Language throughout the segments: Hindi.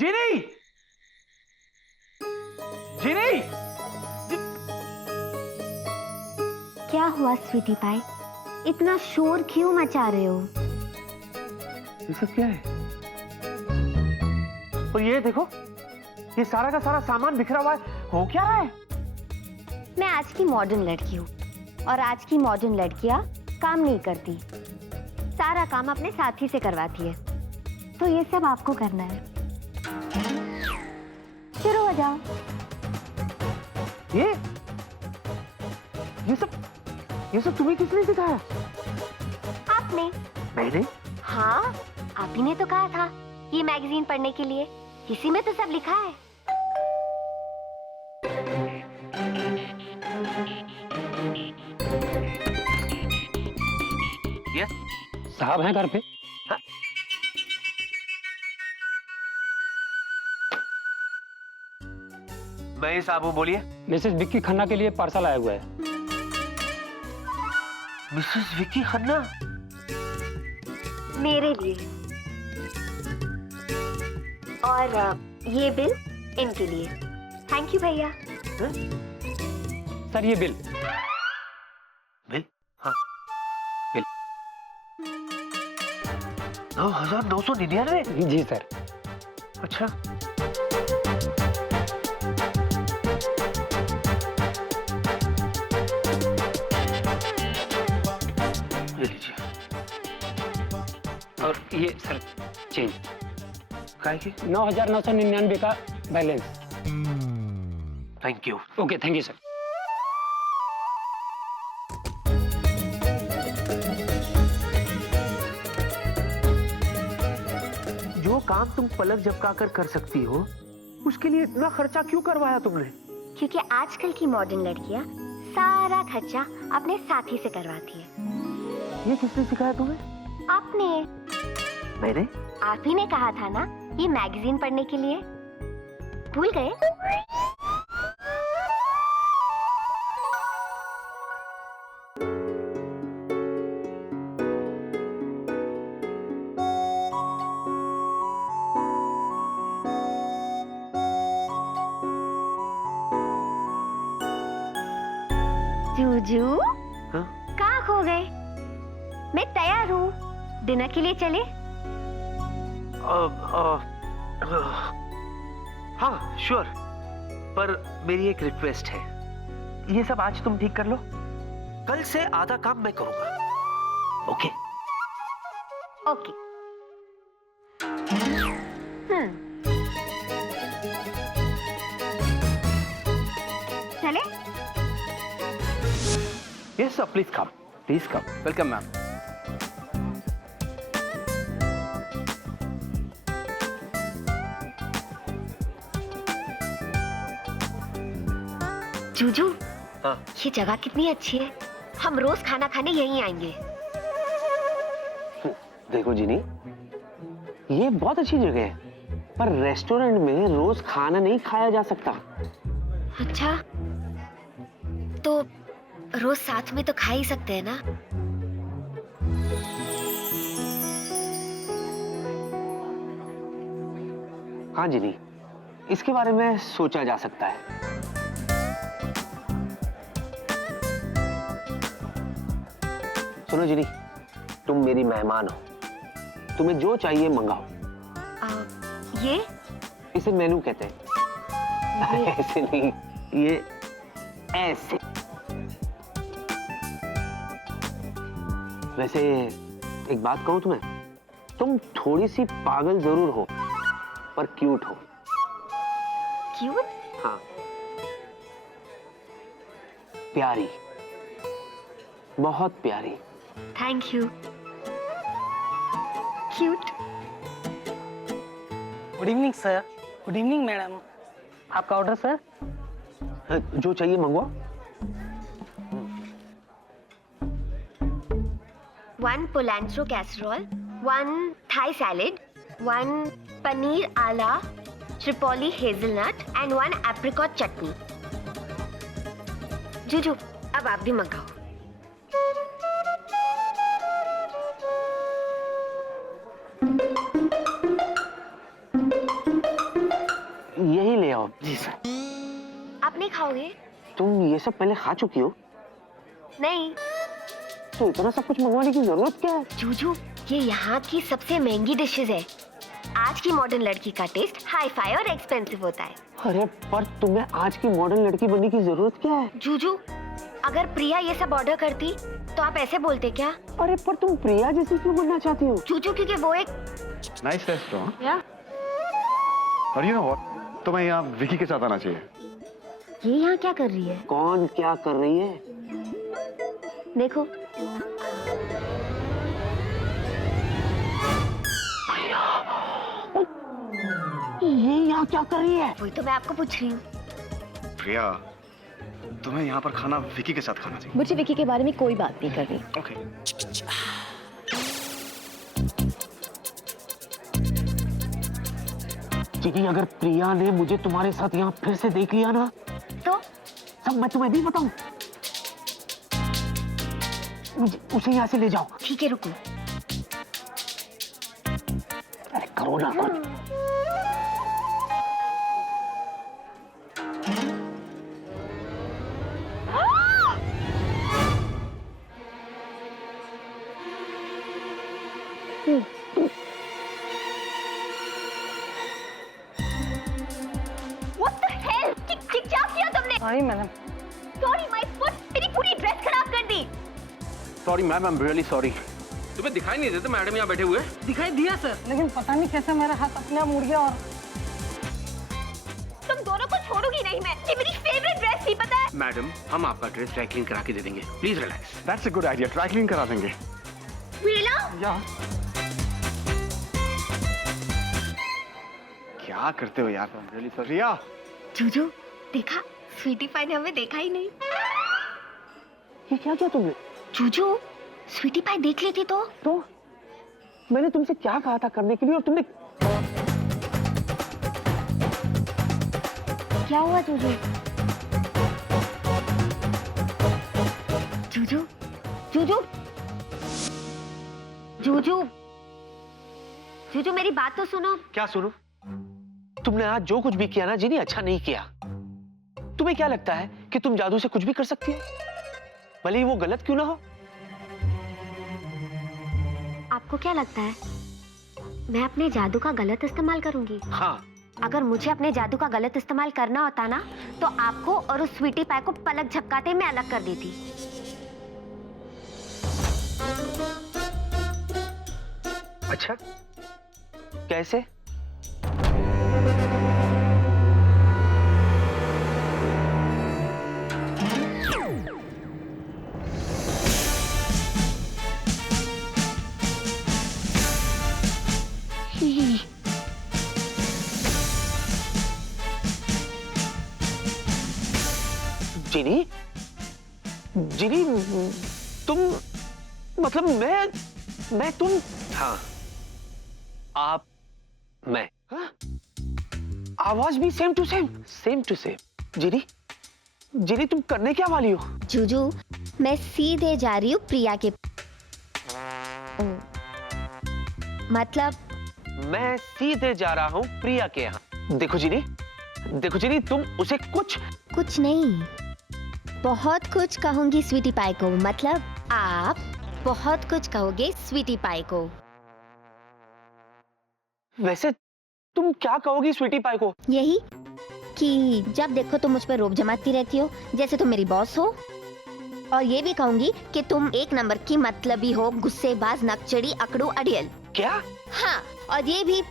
जिनी, जिनी, क्या हुआ स्वीटी पाई? इतना शोर क्यों मचा रहे हो? ये सब क्या है? और ये देखो, ये सारा का सारा सामान बिखरा हुआ है, हो क्या रहा है? मैं आज की मॉडर्न लड़की हूँ और आज की मॉडर्न लड़कियाँ काम नहीं करती, सारा काम अपने साथी से करवाती है, तो ये सब आपको करना है। शुरू हो जाओ। ये सब तुम्हें किसने सिखाया? आपने। मैंने? हाँ, आप ही ने तो कहा था ये मैगजीन पढ़ने के लिए, इसी में तो सब लिखा है। यस साहब हैं घर पे? मैं ही साहब हूँ, बोलिए। मिसेस विक्की खन्ना के लिए पार्सल आया हुआ है। मिसेस विक्की खन्ना? मेरे लिए। और ये बिल इनके लिए। थैंक यू भैया। सर ये बिल। बिल? हाँ, बिल 9,999। जी सर। अच्छा, ये लीजिए। और ये सर चेंज काय की? 9,999 का balance. Thank you. Okay, thank you sir. जो काम तुम पलक झपकाकर कर सकती हो, उसके लिए इतना खर्चा क्यों करवाया तुमने? क्योंकि आजकल की मॉडर्न लड़कियां सारा खर्चा अपने साथी से करवाती है। ये किसने सिखाया तुम्हें? आपने। मैंने? आप ही ने कहा था ना ये मैगजीन पढ़ने के लिए, भूल गए? जूजू, हाँ? कहाँ खो गए? मैं तैयार हूँ, डिनर के लिए चले? हाँ श्योर, पर मेरी एक रिक्वेस्ट है। ये सब आज तुम ठीक कर लो, कल से आधा काम मैं करूंगा। ओके? ओके। चले? Yes sir, please come, please come. Welcome ma'am. Juju, हाँ? ये जगह कितनी अच्छी है, हम रोज खाना खाने यहीं आएंगे। देखो जिनी, ये बहुत अच्छी जगह है, पर रेस्टोरेंट में रोज खाना नहीं खाया जा सकता। अच्छा, तो रोज साथ में तो खा ही सकते हैं ना? हाँ जिनी, इसके बारे में सोचा जा सकता है। सुनो जिनी, तुम मेरी मेहमान हो, तुम्हें जो चाहिए मंगाओ। ये? इसे मेनू कहते हैं। ऐसे नहीं, ये ऐसे। वैसे एक बात कहूं तुम्हें, तुम थोड़ी सी पागल जरूर हो, पर क्यूट हो। क्यूट? हाँ, प्यारी, बहुत प्यारी। Thank you. Cute. Good evening sir. Good evening madam. आपका ऑर्डर सर? जो चाहिए मंगवाओ। 1 पोलांट्रो कैसरोल, 1 थाई सैलेड, 1 पनीर आला ट्रिपोली हेजलनट एंड 1 एप्रिकॉट चटनी। जूजू, अब आप भी मंगाओ। जाओ आप। जी सर। आप नहीं खाओगे? तुम ये सब पहले खा चुकी हो, नहीं। तो इतना सब कुछ मंगवाने की जरूरत क्या है? जूजू, ये यहाँ की सबसे महंगी डिशेज है। आज की मॉडर्न लड़की का टेस्ट हाई फाई और एक्सपेंसिव होता है। अरे पर तुम्हें आज की मॉडर्न लड़की बनने की जरूरत क्या है? जूजू, अगर प्रिया ये सब ऑर्डर करती तो आप ऐसे बोलते क्या? अरे पर तुम प्रिया जैसी क्यों बनना चाहती हो? जूजू, क्योंकि वो एक नाइस रेस्टोरेंट। या और यू नो व्हाट, तुम्हें यहाँ विकी के साथ आना चाहिए। ये यहाँ क्या कर रही है? कौन क्या कर रही है? देखो, ये यहाँ क्या कर रही है? वही तो मैं आपको पूछ रही हूँ। प्रिया, तुम्हें यहाँ पर खाना विकी के साथ खाना चाहिए। मुझे विकी के बारे में कोई बात नहीं करनी। ओके। जिनी, अगर प्रिया ने मुझे तुम्हारे साथ यहाँ फिर से देख लिया ना, तो सब मैं तुम्हें नहीं बताऊं। उसे यहाँ से ले जाओ। ठीक है, रुको। अरे करो ना कुछ। What the hell? क्या किया तुमने? Sorry madam. Sorry, my foot, तेरी पूरी ड्रेस खराब कर दी। Sorry ma'am, I am really sorry. तुम्हें दिखाई नहीं देते मैडम यहाँ बैठे हुए? दिखाई दिया सर, लेकिन पता नहीं कैसे मेरा हाथ अपने आप मुड़ गया और तुम दोनों को छोड़ूंगी नहीं मैं। ये मेरी फेवरेट ड्रेस थी, पता है? मैडम, हम आपका ड्रेस ड्राई क्लीन करा के दे देंगे, please relax. That's a good idea, dry clean करा देंगे। वीला? या क्या करते हो यार? I am really sorry. Riya, Juju, देखा? स्वीटी पाई ने हमें देखा ही नहीं। ये क्या किया तुमने? जूजू, स्वीटी पाई देख लेती तो? मैंने तुमसे क्या कहा था करने के लिए और तुमने क्या हुआ जूजू? जूजू, जूजू, जूजू, जूजू, मेरी बात तो सुनो। क्या सुनो? तुमने आज जो कुछ भी किया ना जिनी, अच्छा नहीं किया। तुम्हें क्या लगता है कि तुम जादू से कुछ भी कर सकती हो, भले ही वो गलत क्यों ना हो? आपको क्या लगता है मैं अपने जादू का गलत इस्तेमाल करूंगी? हाँ। अगर मुझे अपने जादू का गलत इस्तेमाल करना होता ना, तो आपको और उस स्वीटी पाई को पलक झपकाते मैं अलग कर देती। अच्छा, कैसे? जिनी, जिनी, तुम मतलब मैं तुम। हाँ, आप, मैं। हाँ? आवाज भी same to same, same to same. जिनी, जिनी, तुम करने क्या वाली हो? जूजू, मैं सीधे जा रही हूँ प्रिया के। मतलब मैं सीधे जा रहा हूँ प्रिया के यहाँ। देखो जिनी, देखो जिनी, तुम उसे कुछ नहीं, बहुत कुछ कहूंगी स्वीटी पाई को। मतलब आप बहुत कुछ कहोगे स्वीटी पाई को। वैसे तुम क्या कहोगी स्वीटी पाई को? यही कि जब देखो तुम मुझ पर रोब जमाती रहती हो, जैसे तुम मेरी बॉस हो। और ये भी कहूंगी कि तुम एक नंबर की मतलबी हो, गुस्सेबाज, नकचड़ी, अकड़ू, अड़ियल। क्या? हाँ, और ये भी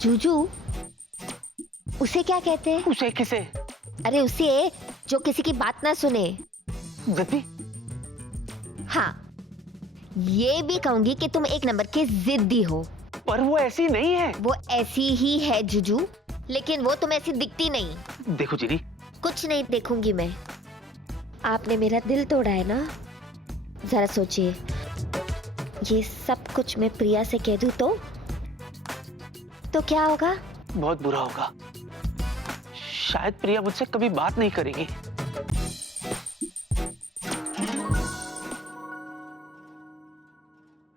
जूजू, उसे क्या कहते हैं? उसे किसे? अरे उसे जो किसी की बात ना सुने। जिद्दी? हाँ, ये भी कहूंगी कि तुम एक नंबर के जिद्दी हो। पर वो ऐसी नहीं है। वो ऐसी ही है जूजू, लेकिन वो तुम ऐसी दिखती नहीं। देखो जिनी, कुछ नहीं देखूंगी मैं। आपने मेरा दिल तोड़ा है ना? जरा सोचिए, ये सब कुछ मैं प्रिया से कह दूं तो क्या होगा? बहुत बुरा होगा। शायद प्रिया मुझसे कभी बात नहीं करेगी।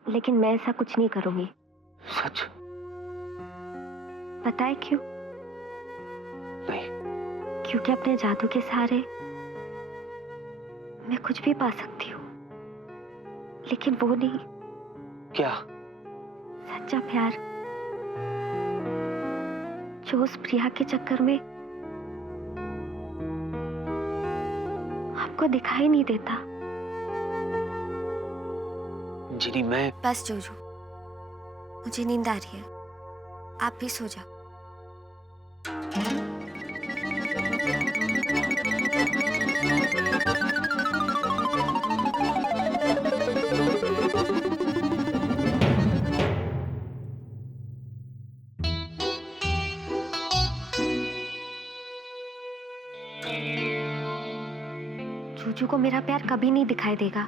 लेकिन मैं ऐसा कुछ नहीं करूंगी। सच? पता है क्यों? क्योंकि अपने जादू के सहारे मैं कुछ भी पा सकती हूँ, लेकिन वो नहीं, क्या? सच्चा प्यार जो उस प्रिया के चक्कर में आपको दिखाई नहीं देता। जिनी मैं बस जोजू, मुझे नींद आ रही है, आप भी सो जाओ। जूजू को मेरा प्यार कभी नहीं दिखाई देगा।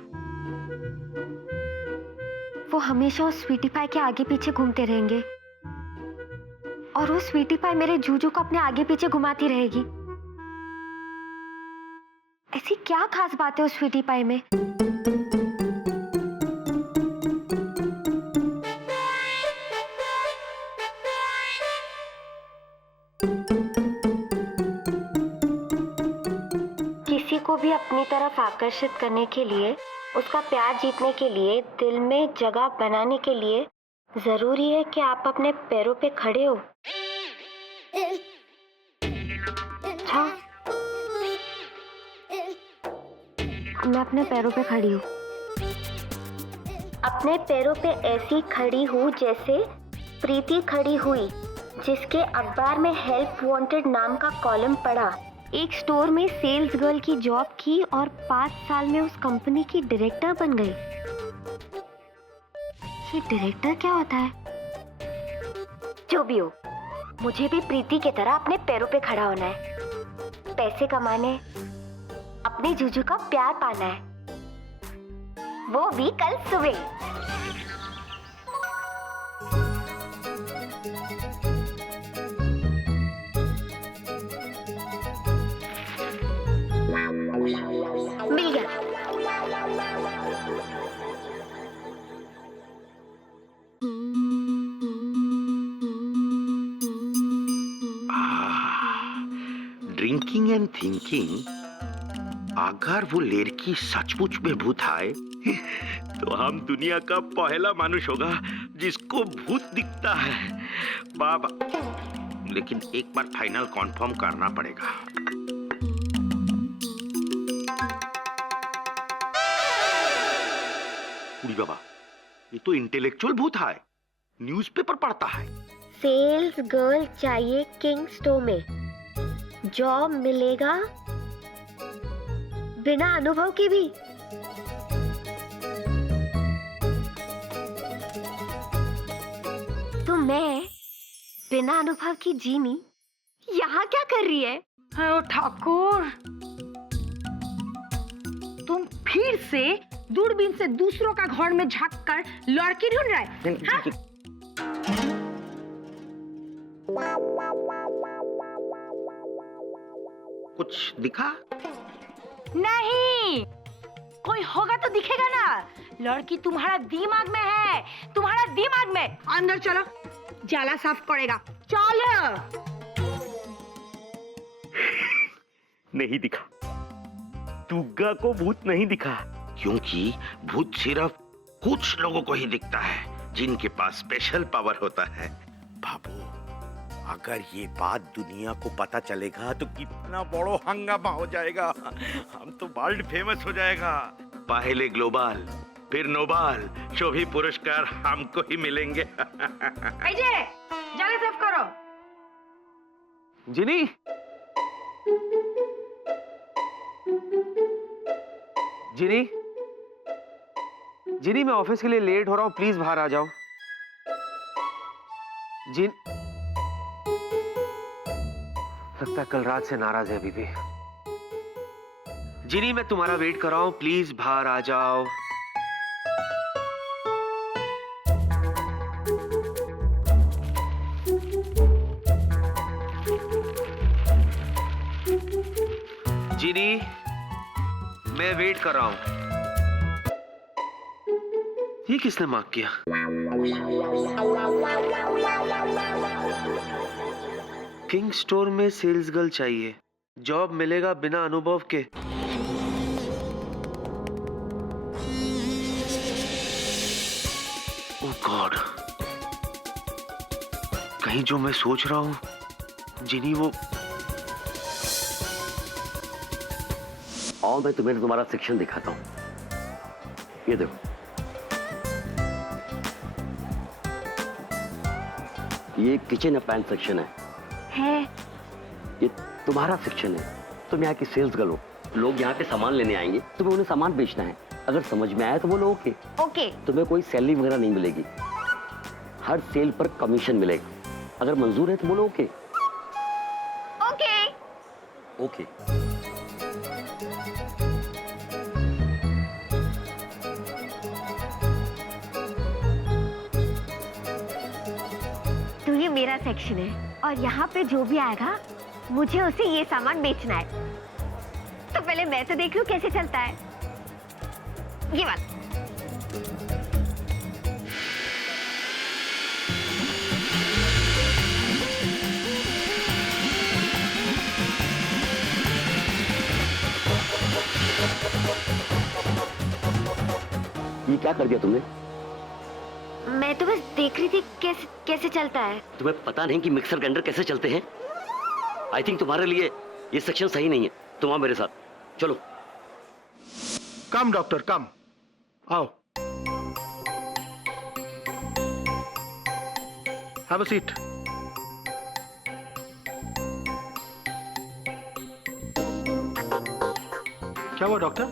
वो हमेशा उस स्वीटी पाई के आगे पीछे घूमते रहेंगे और वो स्वीटी पाई मेरे जूजू को अपने आगे पीछे घुमाती रहेगी। ऐसी क्या खास बात है उस स्वीटी पाई में? किसी को भी अपनी तरफ आकर्षित करने के लिए, उसका प्यार जीतने के लिए, दिल में जगह बनाने के लिए जरूरी है कि आप अपने पैरों पे खड़े हो। अच्छा, मैं अपने पैरों पे खड़ी हूँ। अपने पैरों पे ऐसी खड़ी हूँ जैसे प्रीति खड़ी हुई, जिसके अखबार में हेल्प वांटेड नाम का कॉलम पढ़ा, एक स्टोर में सेल्स गर्ल की जॉब की और 5 साल में उस कंपनी की डायरेक्टर बन गई। ये डायरेक्टर क्या होता है? जो भी हो, मुझे भी प्रीति की तरह अपने पैरों पे खड़ा होना है, पैसे कमाने, अपने जूजू का प्यार पाना है, वो भी कल सुबह। मिल गया। ड्रिंकिंग एंड थिंकिंग, अगर वो लड़की सचमुच में भूत है तो हम दुनिया का पहला मानुष होगा जिसको भूत दिखता है बाबा। लेकिन एक बार फाइनल कंफर्म करना पड़ेगा। उड़ी बाबा, ये तो इंटेलेक्चुअल भूत है, न्यूज़पेपर पढ़ता है। सेल्स गर्ल चाहिए किंग स्टोर में, जॉब मिलेगा बिना अनुभव के भी। तो मैं बिना अनुभव की जीनी यहाँ क्या कर रही है? ओ ठाकुर, तुम फिर से दूरबीन से दूसरों का घर में झांक कर लड़की ढूंढ रहा है? हाँ? कुछ दिखा? नहीं, कोई होगा तो दिखेगा ना। लड़की तुम्हारा दिमाग में है, तुम्हारा दिमाग में। अंदर चलो, जाला साफ करेगा। चलो। नहीं दिखा, दुग्गा को भूत नहीं दिखा, क्योंकि भूत सिर्फ कुछ लोगों को ही दिखता है जिनके पास स्पेशल पावर होता है। बाबू, अगर ये बात दुनिया को पता चलेगा तो कितना बड़ा हंगामा हो जाएगा। हम तो वर्ल्ड फेमस हो जाएगा। पहले ग्लोबल, फिर नोबल, शोभी पुरस्कार हमको ही मिलेंगे। अजय, जाला साफ करो। जिनी, जिनी, जिनी, मैं ऑफिस के लिए लेट हो रहा हूं, प्लीज बाहर आ जाओ। जिन लगता है कल रात से नाराज है अभी भी। जिनी, मैं तुम्हारा वेट कर रहा हूं, प्लीज बाहर आ जाओ। जिनी, मैं वेट कर रहा हूं। ये किसने मार्क किया? किंग स्टोर में सेल्स गर्ल चाहिए। जॉब मिलेगा बिना अनुभव के। ओह गॉड, कहीं जो मैं सोच रहा हूं जिन्हीं वो। आओ मैं तुम्हें तुम्हारा सेक्शन दिखाता हूं। ये देखो, ये किचन अप्लायंस सेक्शन है। ये तुम्हारा सेक्शन है। तुम यहाँ की सेल्स गर्ल हो। लोग यहाँ पे सामान लेने आएंगे, तुम्हें उन्हें सामान बेचना है। अगर समझ में आया तो बोलो ओके। ओके। तुम्हें कोई सैलरी वगैरह नहीं मिलेगी, हर सेल पर कमीशन मिलेगा। अगर मंजूर है तो बोलो ओके। ओके। ओके। तो ये मेरा सेक्शन है और यहाँ पे जो भी आएगा मुझे उसे ये सामान बेचना है। तो पहले मैं तो देख लूं कैसे चलता है ये बात। ये क्या कर दिया तुमने? मैं तो बस देख रही थी कैसे कैसे चलता है। तुम्हें पता नहीं कि मिक्सर ग्राइंडर कैसे चलते हैं? आई थिंक तुम्हारे लिए ये सेक्शन सही नहीं है। तुम आओ मेरे साथ, चलो। कम डॉक्टर कम, आओ। Have a seat. क्या हुआ डॉक्टर,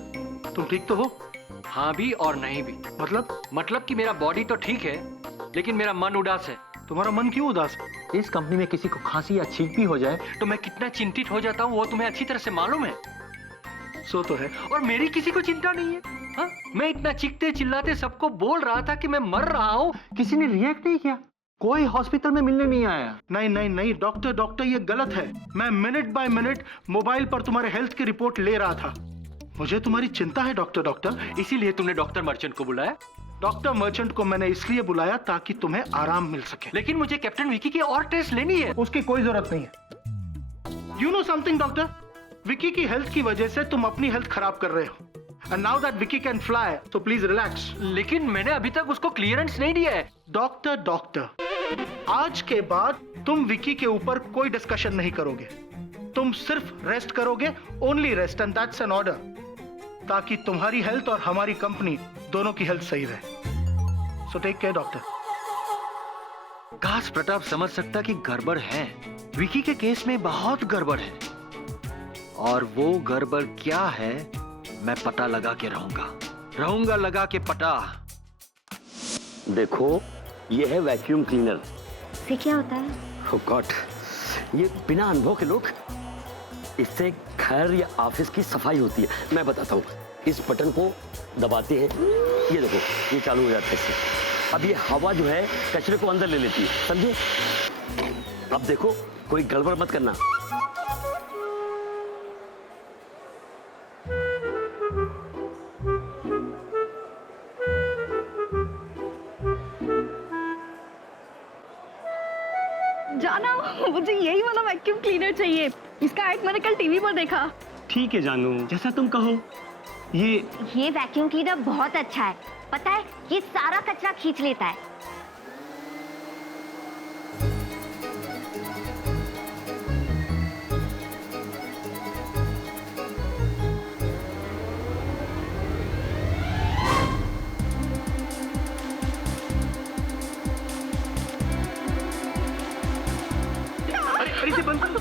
तुम ठीक तो हो? हाँ भी और नहीं भी। मतलब कि मेरा बॉडी तो ठीक है, लेकिन मेरा मन उदास है। तुम्हारा मन क्यों उदास है? इस कंपनी में किसी को खांसी या छींक भी हो जाए तो मैं कितना चिंतित हो जाता हूँ, वो तुम्हें अच्छी तरह से मालूम है। सो तो है। और मेरी किसी को चिंता नहीं है। हाँ? मैं इतना चीखते चिल्लाते सबको बोल रहा था कि मैं मर रहा हूँ, किसी ने रिएक्ट नहीं किया। कोई हॉस्पिटल में मिलने नहीं आया। नहीं नहीं नहीं डॉक्टर ये गलत है। मैं मिनट बाय मिनट मोबाइल पर तुम्हारे हेल्थ की रिपोर्ट ले रहा था। मुझे तुम्हारी चिंता है डॉक्टर। इसीलिए तुमने डॉक्टर मर्चेंट को बुलाया? डॉक्टर मर्चेंट को मैंने इसलिए बुलाया ताकि तुम्हें आराम मिल सके। लेकिन मुझे कैप्टन विकी की और टेस्ट लेनी है। उसकी कोई जरूरत नहीं है। You know something doctor, Vicky की हेल्थ की वजह से तुम अपनी हेल्थ खराब कर रहे हो। And now that Vicky can fly, so please relax. लेकिन मैंने अभी तक उसको क्लियरेंस नहीं दिया है। डॉक्टर, आज के बाद तुम विकी के ऊपर कोई डिस्कशन नहीं करोगे। तुम सिर्फ रेस्ट करोगे, only rest, and that's an order, ताकि तुम्हारी हेल्थ और हमारी कंपनी दोनों की हेल्थ सही रहे। So take care doctor. काश प्रताप समझ सकता कि गड़बड़ है। विकी के केस में बहुत गड़बड़ है, और वो गड़बड़ क्या है मैं पता लगा के रहूंगा लगा के पता। देखो, ये है वैक्यूम क्लीनर। से क्या होता है? Oh God, ये बिना अनुभव के लोग, इससे घर या ऑफिस की सफाई होती है। मैं बताता हूँ, इस बटन को दबाते हैं, ये देखो ये चालू हो जाता है इससे। अब ये हवा जो है कचरे को अंदर ले लेती है, समझे? अब देखो, कोई गड़बड़ मत करना। जाना, मुझे यही वाला वैक्यूम क्लीनर चाहिए। इसका एड मैंने कल टीवी पर देखा। ठीक है जानू, जैसा तुम कहो। ये वैक्यूम क्लीनर बहुत अच्छा है। पता है, ये सारा कचरा खींच लेता है। अरे इसे बंद करो।